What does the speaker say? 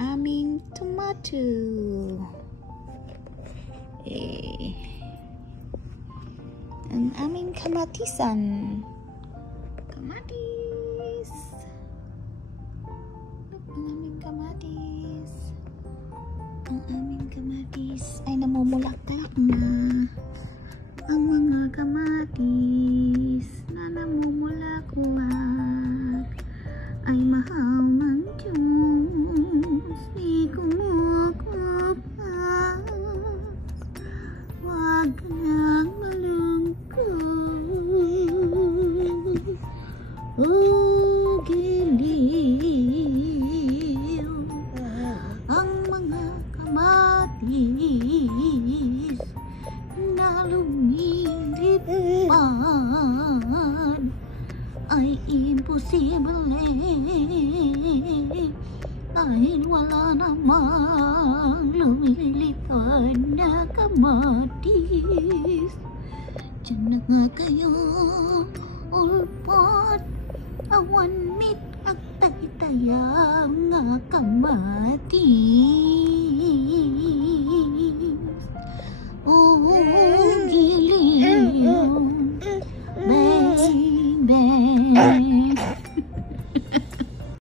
aming tomato. Ang aming kamatisan. Kamatis. Ang aming kamatis. Ang aming kamatis ay namumulaklak na. Ang mga kamatis na namumulaklak ay mahal ng Diyos, di kumukupas. Huwag ka nang malungkot, o giliw. Ang mga kamatis na lumilipad ay imposible dahil wala namang lumilipad na kamatis. Diyan na nga kayo, ulpot, awan mit at taytayan.